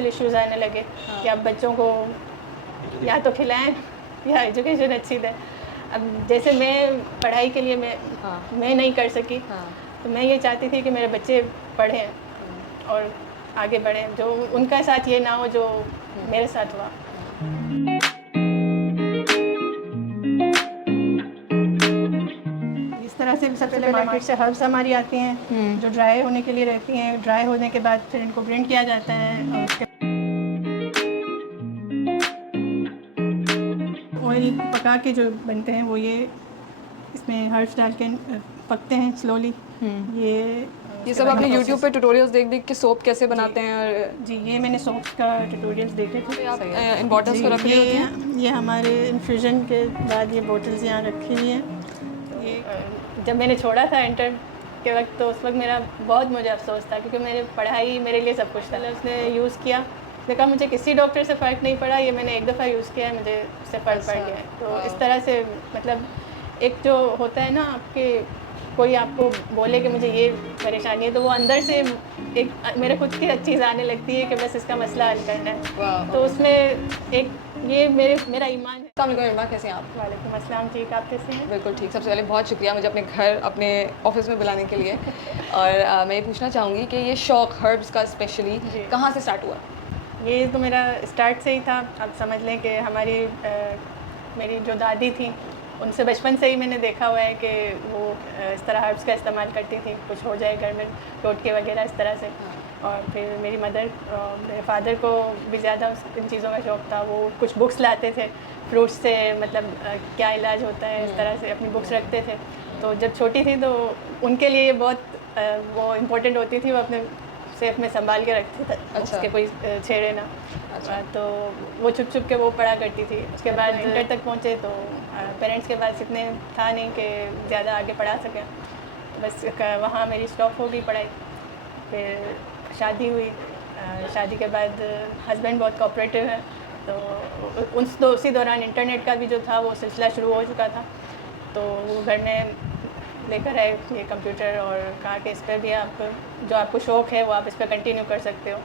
Financial issues आने लगे कि अब बच्चों को या तो खिलाएं या एजुकेशन अच्छी दें। अब जैसे मैं पढ़ाई के लिए मैं नहीं कर सकी, तो मैं ये चाहती थी कि मेरे बच्चे पढ़ें और आगे बढ़ें, जो उनका साथ ये ना हो जो मेरे साथ हुआ। इस तरह से सबसे पहले मार्केट से हर्ब्स हमारी आती हैं जो ड्राई होने के लिए रहती हैं। ड्राई होने के बाद फिर इनको ग्राइंड किया जाता है और उसके ऑयल पका के जो बनते हैं वो ये इसमें हर्ब्स डाल के पकते हैं स्लोली। ये सब आपने YouTube पे ट्यूटोरियल्स देख देख के सोप कैसे बनाते हैं? और जी, ये मैंने सोप्स का ट्यूटोरियल्स देखे थे। आप इन बॉटल्स को रख रही होती हैं? ये हमारे इन्फ्यूजन के बाद ये बोतल्स यहाँ रखी हुई हैं। ये जब मैंने छोड़ा था इंटर के वक्त, तो उस वक्त मेरा बहुत मुझे अफसोस था, क्योंकि मेरी पढ़ाई मेरे लिए सब कुछ था। उसने यूज़ किया, देखा मुझे किसी डॉक्टर से फ़र्क नहीं पड़ा, ये मैंने एक दफ़ा यूज़ किया है, मुझे उससे फ़र्क पड़ गया है। तो इस तरह से मतलब एक जो होता है ना, आपके कोई आपको बोले कि मुझे ये परेशानी है, तो वो अंदर से एक मेरे खुद की चीज़ आने लगती है कि बस इसका मसला हल करना है। तो उसमें एक ये मेरा ईमान है। अस्सलाम, कैसे हैं आप? वालेकुम अस्सलाम, ठीक, आप कैसे हैं? बिल्कुल ठीक। सबसे पहले बहुत शुक्रिया मुझे अपने घर, अपने ऑफिस में बुलाने के लिए। और मैं ये पूछना चाहूँगी कि ये शौक़ हर्ब्स का स्पेशली कहाँ से स्टार्ट हुआ? ये तो मेरा स्टार्ट से ही था। आप समझ लें कि मेरी जो दादी थी, उनसे बचपन से ही मैंने देखा हुआ है कि वो इस तरह हर्ब्स का इस्तेमाल करती थी, कुछ हो जाए घर में टोटके वगैरह इस तरह से। और फिर मेरी मेरे फादर को भी ज़्यादा इन चीज़ों का शौक़ था। वो कुछ बुक्स लाते थे फ्रूट्स से, मतलब क्या इलाज होता है, इस तरह से अपनी बुक्स रखते थे। तो जब छोटी थी तो उनके लिए ये बहुत वो इम्पोर्टेंट होती थी, वो अपने सेफ में संभाल के रखते थे। उसके कोई छेड़े ना। तो वो छुप छुप के वो पढ़ा करती थी। उसके बाद इंटर तक पहुँचे तो पेरेंट्स के पास इतने था नहीं कि ज़्यादा आगे पढ़ा सकें, तो बस वहाँ मेरी स्टॉप हो गई पढ़ाई। फिर शादी हुई। शादी के बाद हस्बैंड बहुत कोऑपरेटिव है, तो उसी दौरान इंटरनेट का भी जो था वो सिलसिला शुरू हो चुका था। तो वो घर में लेकर आए ये कंप्यूटर और कहा कि इस पर भी आप जो आपको शौक़ है वो आप इस पर कंटिन्यू कर सकते हो।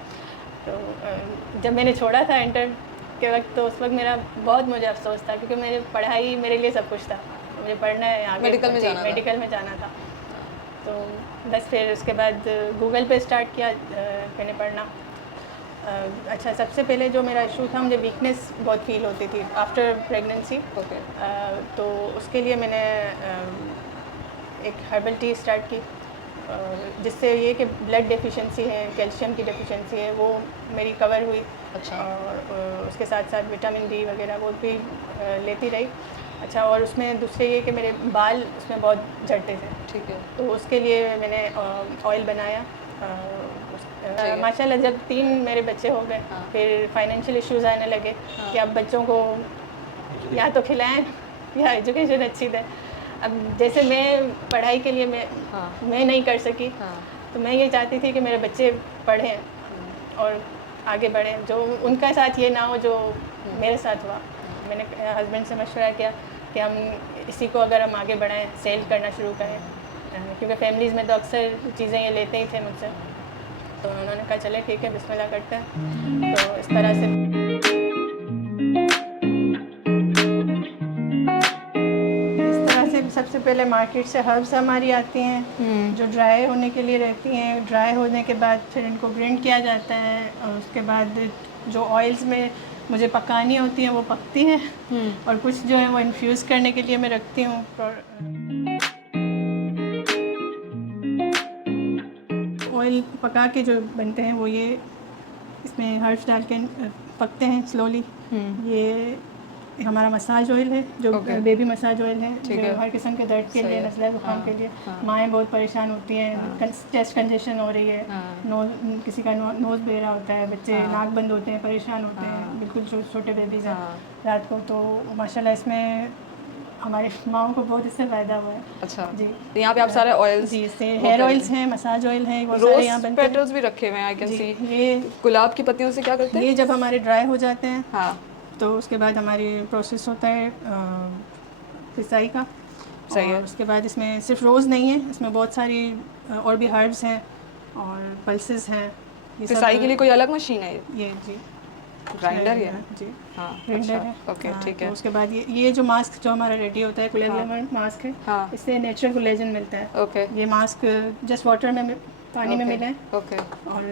तो जब मैंने छोड़ा था इंटर के वक्त, तो उस वक्त मेरा बहुत मुझे अफसोस था, क्योंकि मेरी पढ़ाई मेरे लिए सब कुछ था। मुझे पढ़ना है, आगे मेडिकल में जाना था। तो बस फिर उसके बाद गूगल पे स्टार्ट किया मैंने पढ़ना। अच्छा, सबसे पहले जो मेरा इशू था, मुझे वीकनेस बहुत फील होती थी आफ्टर प्रेगनेंसी। तो उसके लिए मैंने एक हर्बल टी स्टार्ट की, जिससे ये कि ब्लड डेफिशिएंसी है, कैल्शियम की डेफिशिएंसी है, वो मेरी कवर हुई। अच्छा। और उसके साथ साथ विटामिन डी वगैरह वो भी लेती रही। अच्छा, और उसमें दूसरे ये कि मेरे बाल उसमें बहुत झड़ते थे। ठीक है। तो उसके लिए मैंने ऑयल बनाया। माशाल्लाह जब 3 मेरे बच्चे हो गए, फिर फाइनेंशियल इश्यूज आने लगे कि अब बच्चों को या तो खिलाएं या एजुकेशन अच्छी दें। अब जैसे मैं पढ़ाई के लिए मैं नहीं कर सकी, तो मैं ये चाहती थी कि मेरे बच्चे पढ़ें और आगे बढ़ें, जो उनका साथ ये ना हो जो मेरे साथ हुआ। मैंने हस्बैंड से मशवरा किया कि हम इसी को अगर हम आगे बढ़ाएं, सेल करना शुरू करें, क्योंकि फैमिलीज़ में तो अक्सर चीज़ें ये लेते ही थे मुझसे। तो उन्होंने कहा चले ठीक है, बिस्मिल्लाह करते हैं। तो इस तरह से सबसे पहले मार्केट से हर्ब्स हमारी आती हैं जो ड्राई होने के लिए रहती हैं। ड्राई होने के बाद फिर इनको ग्राइंड किया जाता है और उसके बाद जो ऑयल्स में मुझे पकानी होती हैं वो पकती हैं, और कुछ जो है वो इन्फ्यूज़ करने के लिए मैं रखती हूँ। ऑयल पका के जो बनते हैं वो ये इसमें हर्ब्स डाल के पकते हैं स्लोली। ये हमारा मसाज ऑयल है, जो बेबी मसाज ऑयल है, जो हर किस्म के दर्द के लिए, नज़ला ज़ुकाम के लिए। माएँ बहुत परेशान होती हैं, चेस्ट कंजेशन हो रही है, किसी का नोज़ बह रहा होता है, बच्चे नाक बंद होते हैं, परेशान होते हैं, बिल्कुल छोटे बेबीज़ हैं रात को। तो माशाल्लाह इसमें हमारी माओं को बहुत इससे फ़ायदा हुआ है। अच्छा जी। तो यहाँ पे आप सारे ऑयल्स, जी, इससे हेयर ऑयल्स हैं, मसाज ऑयल हैं, वो सारे यहाँ बनते हैं। पेटल्स भी रखे हुए हैं, आई कैन सी। ये गुलाब की पत्तियों से क्या करते हैं? ये जब हमारे ड्राई हो जाते हैं, तो उसके बाद हमारी प्रोसेस होता है पिसाई का। सही है। उसके बाद इसमें सिर्फ रोज़ नहीं है, इसमें बहुत सारी और भी हर्ब्स हैं और पल्सेस हैं, ये पिसाई के लिए कोई अलग मशीन है? ये जी ग्राइंडर है? जी हाँ, ग्राइंडर अच्छा, है। ओके, हाँ, ठीक तो है। उसके बाद ये जो मास्क जो हमारा रेडी होता है कोलेजन मास्क है, हाँ, इससे नेचुरल कोलेजन मिलता है। ओके, ये मास्क जस्ट वाटर में पानी में ओके, मिला है ओके, और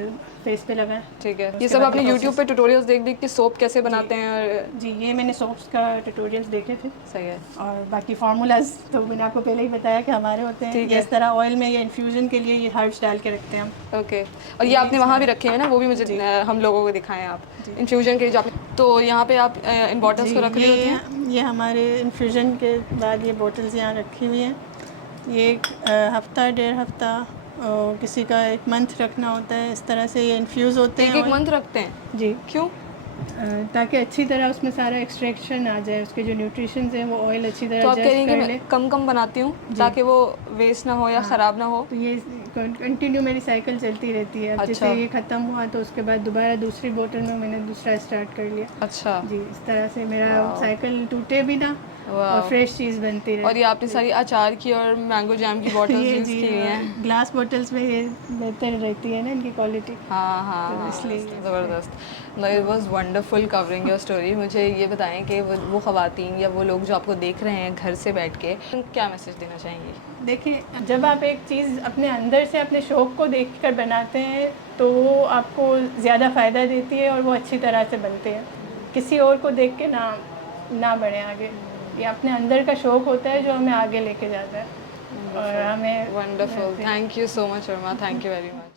फेस पे लगा है। ठीक है। ये उसके सब बाद आपने ये यूट्यूब पे ट्यूटोरियल्स देख देख के सोप कैसे बनाते हैं और जी ये मैंने सोप्स का ट्यूटोरियल्स देखे थे, सही है, और बाकी फार्मूलाज तो मैंने आपको पहले ही बताया कि हमारे होते हैं। ठीक ये है। इस तरह ऑयल में, ये इन्फ्यूजन के लिए ये हर्ब्स डाल के रखते हैं हम। ओके। और ये आपने वहाँ भी रखे हैं ना, वो भी मुझे हम लोगों को दिखाएं आप जी। इन्फ्यूजन के जो आपने, तो यहाँ पे आप इन बॉटल्स जी को रख रही होती हैं? ये हमारे इन्फ्यूजन के बाद ये बोतल्स यहाँ रखी हुई हैं। ये एक हफ्ता 1.5 हफ्ता किसी का 1 मंथ रखना होता है। इस तरह से ये इन्फ्यूज़ होते हैं एक oil। मंथ रखते हैं? जी क्यों? ताकि अच्छी तरह उसमें सारा एक्सट्रैक्शन आ जाए, उसके जो न्यूट्रिशंस हैं वो ऑयल अच्छी तो तरह आप कह रही एडजस्ट हैं कि कर ले। मैं कम कम बनाती हूँ ताकि वो वेस्ट ना हो या ख़राब ना हो? तो ये कंटिन्यू मेरी साइकिल चलती रहती है। अब अच्छा। जैसे ये ख़त्म हुआ तो उसके बाद दोबारा दूसरी बोतल में मैंने दूसरा स्टार्ट कर लिया। अच्छा, जी इस तरह से मेरा साइकिल टूटे भी ना और वाह। फ्रेश चीज़ बनती रहे। और ये आपने सारी अचार की और मैंगो जैम की बॉटल्स ये यूज़ जी की हुई हैं? ग्लास बोतल्स में ये बेहतर रहती है ना इनकी क्वालिटी, हाँ हाँ तो हाँ, इसलिए ज़बरदस्त। It was wonderful covering your story. मुझे ये बताएं कि वो ख़वातीन या वो लोग जो आपको देख रहे हैं घर से बैठ के, क्या मैसेज देना चाहेंगी? देखिए जब आप एक चीज़ अपने अंदर से अपने शौक़ को देखकर बनाते हैं तो वो आपको ज़्यादा फ़ायदा देती है और वो अच्छी तरह से बनते हैं। किसी और को देख के ना बढ़े आगे। ये अपने अंदर का शौक़ होता है जो हमें आगे लेके जाता है और हमें wonderful, thank you so much अरमा, थैंक यू वेरी मच।